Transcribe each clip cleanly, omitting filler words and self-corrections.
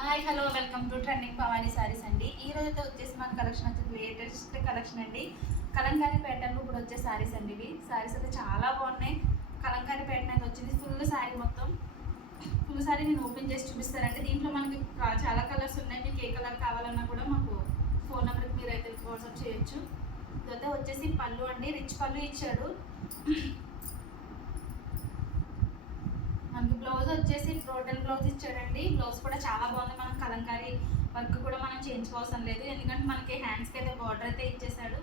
Hi hello welcome to trending Bhavani saris అండి. ఈ రోజు అయితే వచ్చేసి మన కలెక్షన్ వచ్చేసి లేటెస్ట్ కలెక్షన్ అండి. కలంకారీ ప్యాటర్న్ ఇప్పుడు వచ్చే సారీస్ అండి. ఇవి సారీస్ అయితే చాలా బాగున్నాయి. కలంకారీ ప్యాటర్న్ అయితే వచ్చింది. ఫుల్ సారీ మొత్తం ఫుల్ సారీ నేను ఓపెన్ చేసి చూపిస్తానండి. దీంట్లో మనకి చాలా కలర్స్ ఉన్నాయి. మీకు ఏ కలర్ కావాలన్నా కూడా మాకు ఫోన్ నెంబర్కి మీరు అయితే వాట్సాప్ చేయొచ్చు. ఇదైతే వచ్చేసి పళ్ళు అండి. రిచ్ పళ్ళు ఇచ్చాడు. మనకి బ్లౌజ్ వచ్చేసి టోటల్ బ్లౌజ్ ఇచ్చాడండి. బ్లౌజ్ కూడా చాలా బాగుంది. మనం కలంకారీ వర్క్ కూడా మనం చేయించుకోవాల్సిన లేదు, ఎందుకంటే మనకి హ్యాండ్స్కి అయితే బార్డర్ అయితే ఇచ్చేసాడు.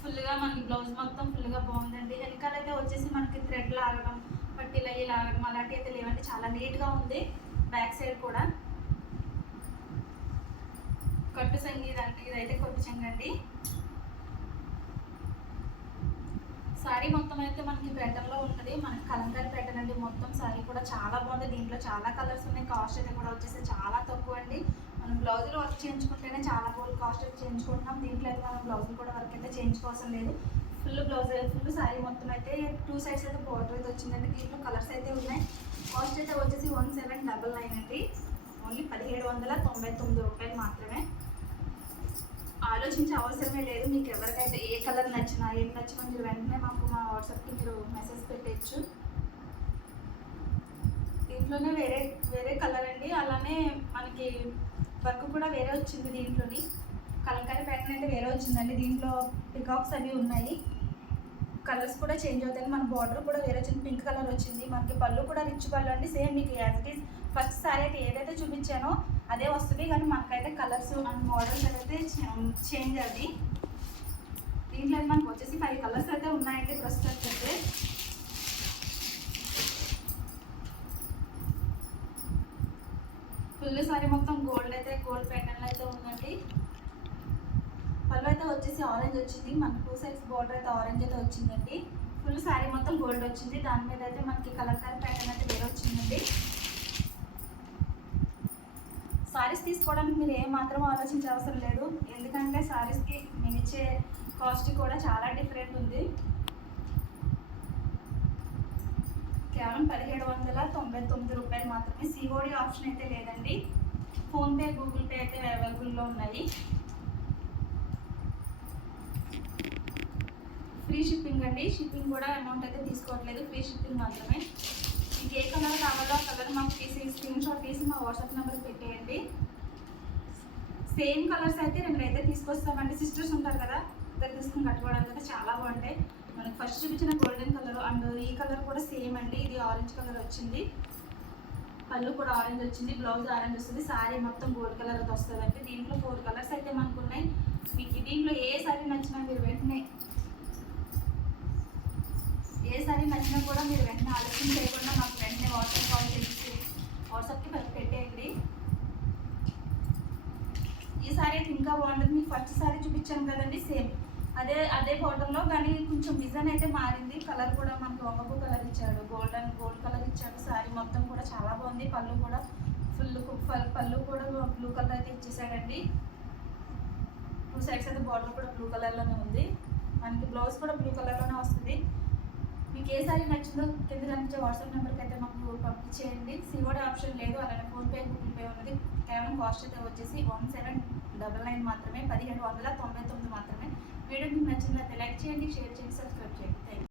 ఫుల్గా మనకి బ్లౌజ్ మొత్తం ఫుల్గా బాగుందండి. వెనకాలైతే వచ్చేసి మనకి థ్రెడ్ లాగడం, పట్టీలు అయ్యి లాగడం అలాంటివి అయితే లేవండి. చాలా నీట్గా ఉంది. బ్యాక్ సైడ్ కూడా కట్టు సంగీత అంటే ఇదైతే కొట్టు చెంగండి. సారీ మొత్తం అయితే మనకి ప్యాటర్న్లో ఉంటుంది. మనకి కలంకారీ ప్యాటర్న్ అండి. మొత్తం సారీ కూడా చాలా బాగుంది. దీంట్లో చాలా కలర్స్ ఉన్నాయి. కాస్ట్ అయితే కూడా వచ్చేసి చాలా తక్కువ అండి. మనం బ్లౌజులు వర్క్ చేయించుకుంటేనే చాలా కాస్ట్ అయితే చేయించుకుంటున్నాం. దీంట్లో అయితే మనం బ్లౌజులు కూడా వర్క్ అయితే చేయించుకోవాల్సిన లేదు. ఫుల్ బ్లౌజ్ ఫుల్ సారీ మొత్తం అయితే 2 సైడ్స్ అయితే బార్డర్ అయితే వచ్చిందండి. దీంట్లో కలర్స్ అయితే ఉన్నాయి. కాస్ట్ అయితే వచ్చేసి 1799 అండి. ఓన్లీ 1799 రూపాయలు మాత్రమే. ఆలోచించే అవసరమే లేదు. మీకు ఎవరికైతే ఏ కలర్ నచ్చినా ఏం నచ్చినా మీరు వెంటనే మాకు మా వాట్సాప్కి మీరు మెసేజ్ పెట్టచ్చు. దీంట్లోనే వేరే వేరే కలర్ అండి. అలానే మనకి వర్క్ కూడా వేరే వచ్చింది. దీంట్లోని కలంకారీ ప్యాటర్న్ అయితే వేరే వచ్చిందండి. దీంట్లో పికాక్స్ అవి ఉన్నాయి. కలర్స్ కూడా చేంజ్ అవుతాయి. మన బార్డర్ కూడా వేరే వచ్చింది. పింక్ కలర్ వచ్చింది. మనకి పళ్ళు కూడా రిచ్ పళ్ళు అండి. సేమ్ మీకు as it is first sorry అయితే ఏదైతే చూపించానో అదే వస్తుంది, కానీ మనకైతే కలర్స్ అండ్ మోడల్స్ అయితే చేంజ్ అది. దీంట్లో మనకు వచ్చేసి 5 కలర్స్ అయితే ఉన్నాయండి ప్రస్తుతానికి అయితే. ఫుల్ సారీ మొత్తం గోల్డ్ అయితే గోల్డ్ ప్యాటర్న్ అయితే ఉందండి. పళ్ళు అయితే వచ్చేసి ఆరెంజ్ వచ్చింది. మనకు 2 సైడ్స్ బార్డర్ అయితే ఆరెంజ్ అయితే వచ్చిందండి. ఫుల్ శారీ మొత్తం గోల్డ్ వచ్చింది. దాని మీద అయితే మనకి కలంకారీ ప్యాటర్న్ అయితే వేరే వచ్చిందండి. సారీస్ తీసుకోవడానికి మీరు ఏమాత్రం ఆలోచించే అవసరం లేదు, ఎందుకంటే సారీస్కి మేము ఇచ్చే కాస్ట్ కూడా చాలా డిఫరెంట్ ఉంది. కేవలం 1799 రూపాయలు మాత్రమే. సిఓడి ఆప్షన్ అయితే లేదండి. ఫోన్పే గూగుల్ పే అయితే అవైలబుల్లో ఉన్నాయి. ఫ్రీ షిప్పింగ్ అండి. షిప్పింగ్ కూడా అమౌంట్ అయితే తీసుకోవట్లేదు. ఫ్రీ షిప్పింగ్ మాత్రమే. మీకు ఏ కలర్ కావాలో ఆ కలర్ మాకు స్క్రీన్ షాట్ తీసి మా వాట్సాప్ నెంబర్కి పెట్టేయండి. సేమ్ కలర్స్ అయితే 2 అయితే తీసుకొస్తామండి. సిస్టర్స్ ఉంటారు కదా, ఇద్దరు తీసుకుని కట్టుకోవడానికి అయితే చాలా బాగుంటాయి. మనకి ఫస్ట్ చూపించిన గోల్డెన్ కలర్ అండ్ ఈ కలర్ కూడా సేమ్ అండి. ఇది ఆరెంజ్ కలర్ వచ్చింది. పళ్ళు కూడా ఆరెంజ్ వచ్చింది. బ్లౌజ్ ఆరెంజ్ వస్తుంది. శారీ మొత్తం గోల్డ్ కలర్ అయితే వస్తుందండి. దీంట్లో 4 కలర్స్ అయితే మనకు ఉన్నాయి. మీకు దీంట్లో ఏ శారీ నచ్చినా మీరు వెంటనే కూడా మీరు వెంటనే ఆలోచన చేయకుండా మాకు వెంటనే వాట్సాప్ కాల్ చేసి వాట్సాప్కి పెట్టేయండి. ఈ సారీ అయితే ఇంకా బాగుంటుంది. మీకు ఫస్ట్ సారీ చూపించాను కదండి, సేమ్ అదే బార్డర్లో, కానీ కొంచెం డిజైన్ అయితే మారింది. కలర్ కూడా మనకు వంగపు కలర్ ఇచ్చాడు. గోల్డ్ కలర్ ఇచ్చాడు. సారీ మొత్తం కూడా చాలా బాగుంది. పళ్ళు కూడా పళ్ళు కూడా బ్లూ కలర్ అయితే ఇచ్చేసాడండి. 2 సైడ్స్ అయితే బార్డర్ కూడా బ్లూ కలర్లోనే ఉంది. మనకి బ్లౌజ్ కూడా బ్లూ కలర్లోనే వస్తుంది. మీకు ఏ సారీ నచ్చిందో కింద కనిపించే వాట్సాప్ నెంబర్కి అయితే మాకు పంపించేయండి. సిఓడి ఆప్షన్ లేదు, అలానే ఫోన్పే గూగుల్ పే ఉన్నది. కేవలం కాస్ట్ అయితే వచ్చేసి 1799 మాత్రమే. 1799 మాత్రమే. వీడియో మీకు నచ్చిందైతే లైక్ చేయండి, షేర్ చేయండి, సబ్స్క్రైబ్ చేయండి. Thank you.